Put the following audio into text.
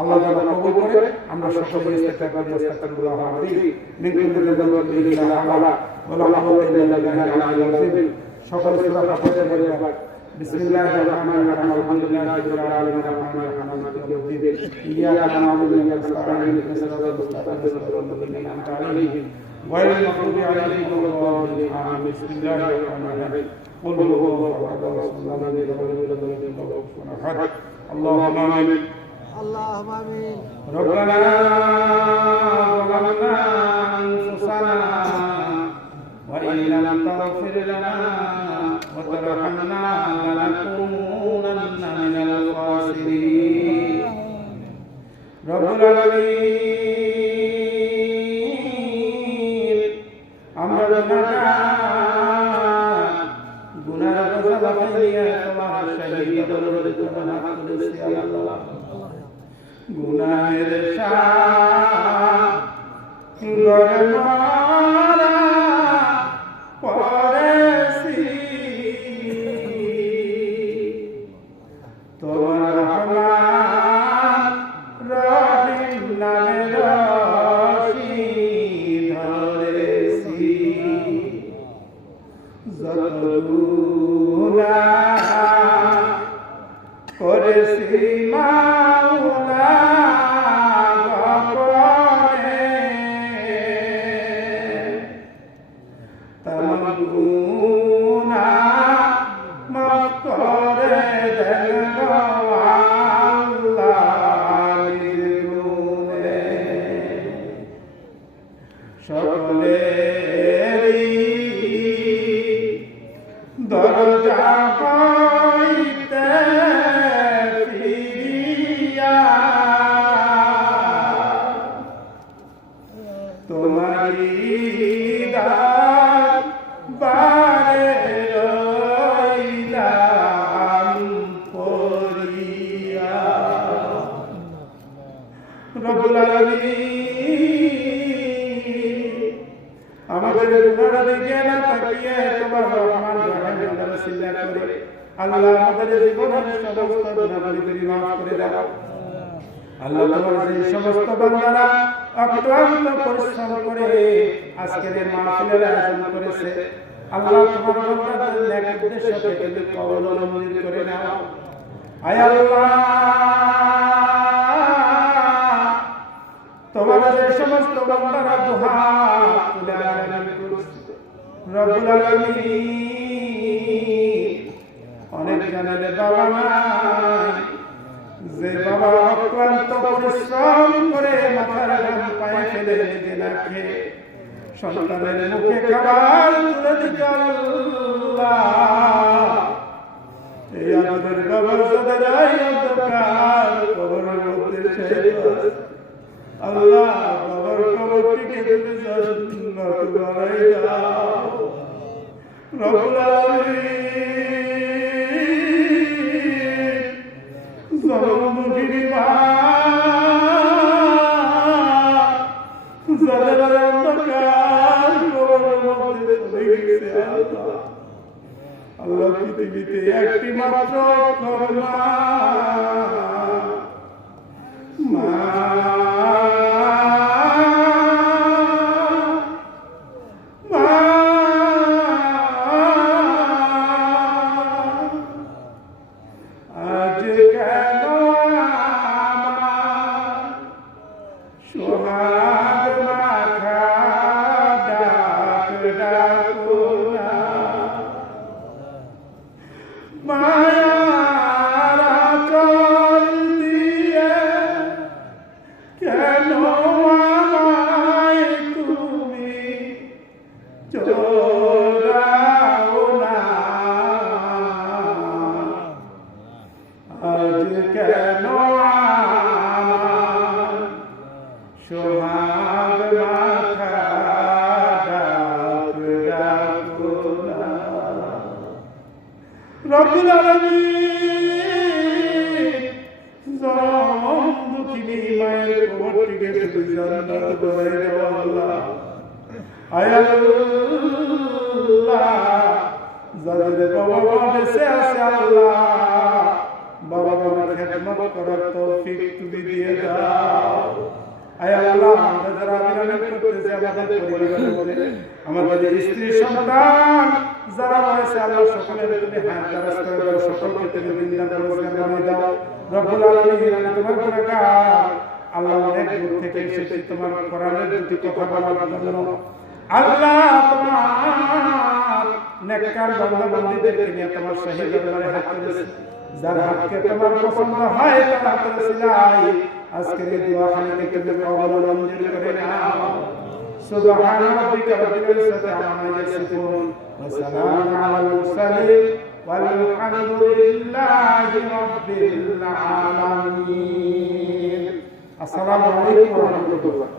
আল্লাহ যেন কবুল করে। আমরা সকলে ইস্তিগফার করি, আস্তাগফিরুল্লাহ আযীম মিন কুল্লি যামবিন ইল্লা হাওয়া ওয়া লা কুওয়াতা ইল্লা বিল্লাহিল আলিয়্যিল আযীম। সকলে সূরা ফাতিহা পড়ে বিসমিল্লাহির রহমানির রহিম আলহামদুলিল্লাহি রাব্বিল আলামিন আর-রাহমানির রহিম মালিকি ইয়াউমিদ্দিন ইয়্যাকা না'বুদু ওয়া ইয়্যাকা নাস্তাঈন ইহদিনাস সিরাতাল মুস্তাকিম সিরাতাল লাযীনা আন'আমতা আলাইহিম গায়রিল মাগদুবি আলাইহিম ওয়া লাদ-দাল্লিন আমিন। বিসমিল্লাহির রহমানির রহিম قل هو الله احد الله الذي لم يلد ولم يولد ولم يكن له كفوا احد اللهم امين اللهم امين. ربنا ظلمنا انفسنا وان لم تغفر لنا وترحمنا لنكونن من الخاسرين رب العالمين আমরা গুনার কথা বানিয়ে তোমার শহীদ দরবারে তোমার হাত করেছি আল্লাহ। গুনাহের গরমারা পড়েছি তোমার রহমান রহিম নামে রশি ধরেছি যত গুনাহ করেছি মাওলা গোপনে তামাম গুনাহ মাফ করে দেন গো আল্লাহ নিজ গুণে। সকলেরই দরজা হইতে ফিরিয়া তোমারি দরবারে রইলাম পড়িয়া। রব্বুল আলামিন আমাদের গুনাহের দিকে না তাকিয়ে তোমার রহমান রহিম নামে সিজদা করে আল্লাহ আমাদের জীবনের সমস্ত গুনাহগুলি মাফ করে দাও। আল্লাহ তোমার যে সমস্ত বান্দারা অক্লান্ত পরিশ্রম করে আজকের এই মাহফিলের আয়োজন করেছে আল্লাহ তোমার বান্দাদের নেক উদ্দেশ্য থেকে কবুল ও মঞ্জুর করে নাও। আয় আল্লাহ তোমার যে সমস্ত বান্দারা দুহা তুলে আবেদন করছে রব্বুল আলামিন অনেক জনের বাবা নাই, যে বাবা অক্লান্ত পরিশ্রম করে মাথার ঘাম পায়ে ফেলে নিজে না খেয়ে সন্তানের মুখে খাবার তুলে দিতে আল্লাহ এই আমাদের বাবার সাথে যাই অন্ধকার কবরের মধ্যে শেষ আল্লাহ বাবার কবরটিকে তুমি জান্নাত বানাই দাও। রব্বুল আলামিন জনমুখী মা যাদের অন্ধকার কবরের মধ্যে চলে গেছে আল্লাহ আল্লাহ পৃথিবীতে একটি মাত্র করমা মা রব্বুল আলামিন দুঃখিনী মায়ের কবরটিকে তুমি জান্নাত বানাই দাও আল্লাহ। আয় আল্লাহ যাদের বাবা বেঁচে আছে আল্লাহ বাবা মার খেদমত করার তৌফিক তুমি দিয়ে দাও। আয় আল্লাহ, আমরা যারা আমিরান করতেছি আমাদের পরিবারের মধ্যে আমাদের স্ত্রী সন্তান যারা রয়েছে আল্লাহ সকলের তুমি হাত দারাজ করে দাও, সকলকে তুমি দিনদার পরিষ্কার বানিয়ে দাও। রব্বুল আলামিন তোমার গুণগান আল্লাহ অনেক দূর থেকে এসেছে তোমার কোরআনের দুটি কথা বলার জন্য। আল্লাহ তোমার নেককার বান্দা বান্দীদেরকে নিয়ে তোমার শাহী দরবারে হাত তুলেছে, যার হাতকে তোমার পছন্দ হয় তার হাতে সিলাই আজকের এই দোয়াখানাকে তুমি কবুল মঞ্জুর করে নাও। সুবহান রাব্বিকা রাব্বিল ইজ্জাতি আম্মা ইয়াসিফুন ওয়া সালামুন আলাল মুরসালিন ওয়ালহামদুলিল্লাহি রাব্বিল আলামিন। আসসালামু আলাইকুম ওয়া রাহমাতুল্লাহ।